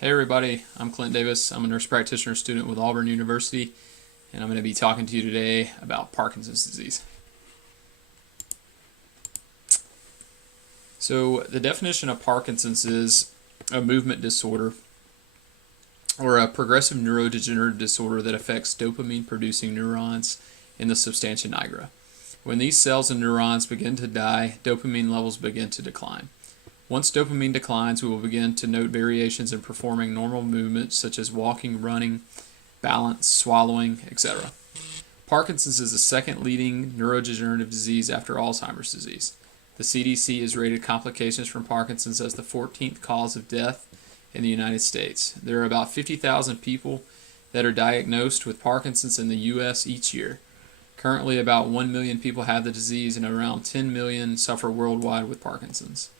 Hey everybody, I'm Clint Davis. I'm a nurse practitioner student with Auburn University, and I'm going to be talking to you today about Parkinson's disease. So, the definition of Parkinson's is a movement disorder or a progressive neurodegenerative disorder that affects dopamine producing neurons in the substantia nigra. When these cells and neurons begin to die, dopamine levels begin to decline. Once dopamine declines, we will begin to note variations in performing normal movements such as walking, running, balance, swallowing, etc. Parkinson's is the second leading neurodegenerative disease after Alzheimer's disease. The CDC has rated complications from Parkinson's as the 14th cause of death in the United States. There are about 50,000 people that are diagnosed with Parkinson's in the U.S. each year. Currently, about 1 million people have the disease, and around 10 million suffer worldwide with Parkinson's.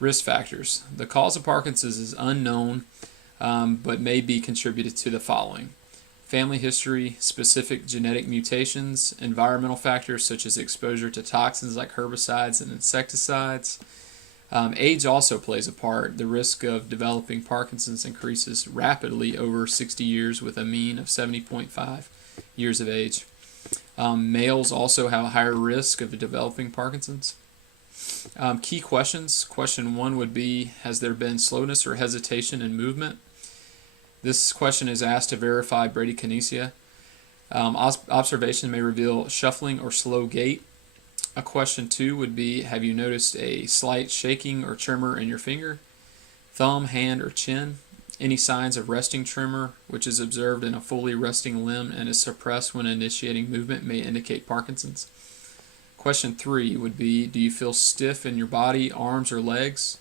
Risk factors. The cause of Parkinson's is unknown, but may be contributed to the following: family history, specific genetic mutations, environmental factors such as exposure to toxins like herbicides and insecticides. Age also plays a part. The risk of developing Parkinson's increases rapidly over 60 years with a mean of 70.5 years of age. Males also have a higher risk of developing Parkinson's. Key questions. Question 1 would be, has there been slowness or hesitation in movement? This question is asked to verify bradykinesia. Observation may reveal shuffling or slow gait. A question 2 would be, have you noticed a slight shaking or tremor in your finger, thumb, hand, or chin? Any signs of resting tremor, which is observed in a fully resting limb and is suppressed when initiating movement, may indicate Parkinson's. Question 3 would be, do you feel stiff in your body, arms, or legs?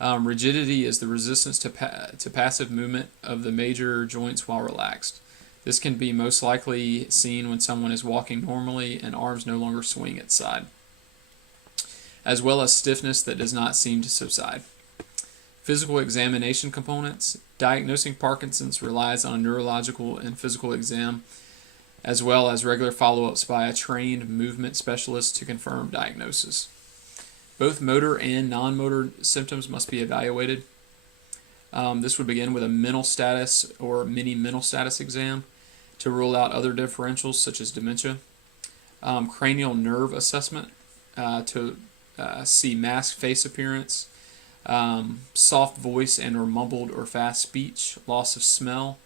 Rigidity is the resistance to passive movement of the major joints while relaxed. This can be most likely seen when someone is walking normally and arms no longer swing at side, as well as stiffness that does not seem to subside. Physical examination components. Diagnosing Parkinson's relies on a neurological and physical exam, as well as regular follow-ups by a trained movement specialist to confirm diagnosis. Both motor and non-motor symptoms must be evaluated. This would begin with a mental status or mini mental status exam to rule out other differentials such as dementia. Cranial nerve assessment to see masked face appearance, soft voice and or mumbled or fast speech, loss of smell.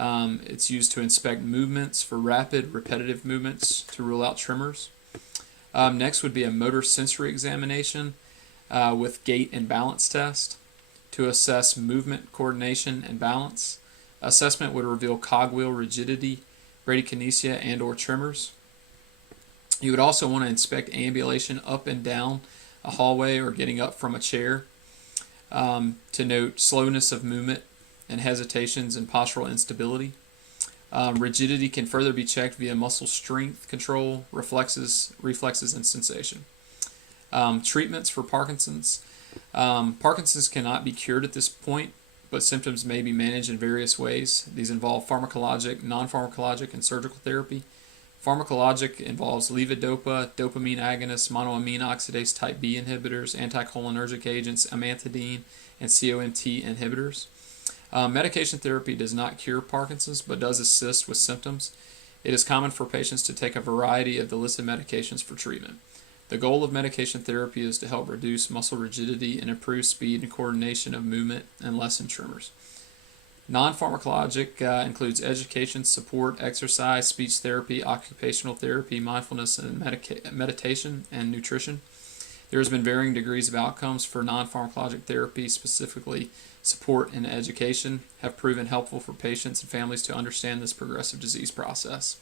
It's used to inspect movements for rapid, repetitive movements to rule out tremors. Next would be a motor sensory examination with gait and balance test to assess movement, coordination, and balance. Assessment would reveal cogwheel rigidity, bradykinesia, and or tremors. You would also want to inspect ambulation up and down a hallway or getting up from a chair to note slowness of movement and hesitations and postural instability. Rigidity can further be checked via muscle strength control, reflexes, and sensation. Treatments for Parkinson's. Parkinson's cannot be cured at this point, but symptoms may be managed in various ways. These involve pharmacologic, non-pharmacologic, and surgical therapy. Pharmacologic involves levodopa, dopamine agonists, monoamine oxidase type B inhibitors, anticholinergic agents, amantadine, and COMT inhibitors. Medication therapy does not cure Parkinson's, but does assist with symptoms. It is common for patients to take a variety of the listed medications for treatment. The goal of medication therapy is to help reduce muscle rigidity and improve speed and coordination of movement and lessen tremors. Non-pharmacologic includes education, support, exercise, speech therapy, occupational therapy, mindfulness and meditation, and nutrition. There has been varying degrees of outcomes for non-pharmacologic therapy, specifically support and education, have proven helpful for patients and families to understand this progressive disease process.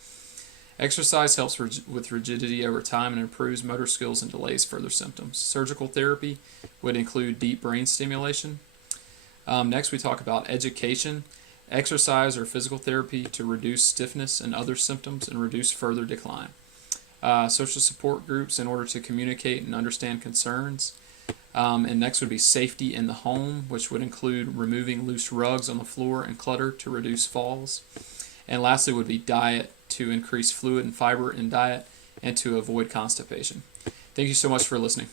Exercise helps with rigidity over time and improves motor skills and delays further symptoms. Surgical therapy would include deep brain stimulation. Next, we talk about education, exercise or physical therapy to reduce stiffness and other symptoms and reduce further decline. Social support groups in order to communicate and understand concerns. And next would be safety in the home, which would include removing loose rugs on the floor and clutter to reduce falls. And lastly would be diet to increase fluid and fiber in diet and to avoid constipation. Thank you so much for listening.